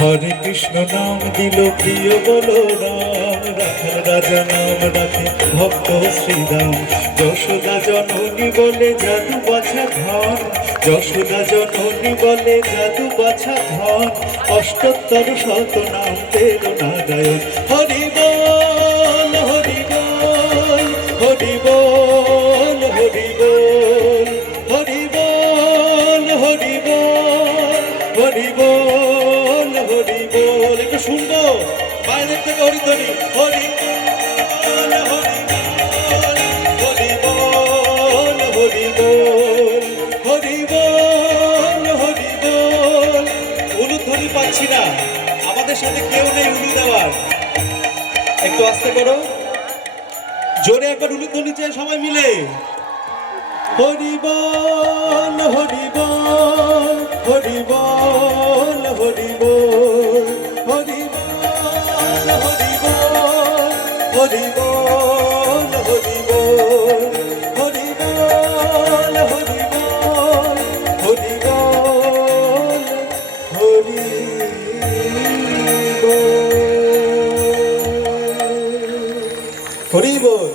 হরে কৃষ্ণ নাম দিল প্রিয় বলরাম, রাখাল রাজা নাম রাখে ভক্ত শ্রীরাম। যশোদা জননী বলে জাদু বাছা ধন, যশোদা জননী বলে জাদু বাছা ধন। অষ্টোত্তর শত নাম তের নারায়ণ। হরি বল হরি বল হরি বল হরি বল হরি বল হরি বল হরি বল হরি বল। একটু শুনবো বাইরের থেকে হরিধ্বনি। হরি বল হরি বল হরি বল হরি বল হরি বল। উলুধ্বনি পাচ্ছি না, আমাদের সাথে কেউ নেই উলু দেওয়ার। একটু আস্তে করো, জোরে একবার উলুধ্বনি চাই সবাই মিলে। হরি বল হরি বল হরি বল হরি বল হরি বল হরি বল হরি বল হরি বল হরি বল হরি বল হরি বল হরি বল হরি বল।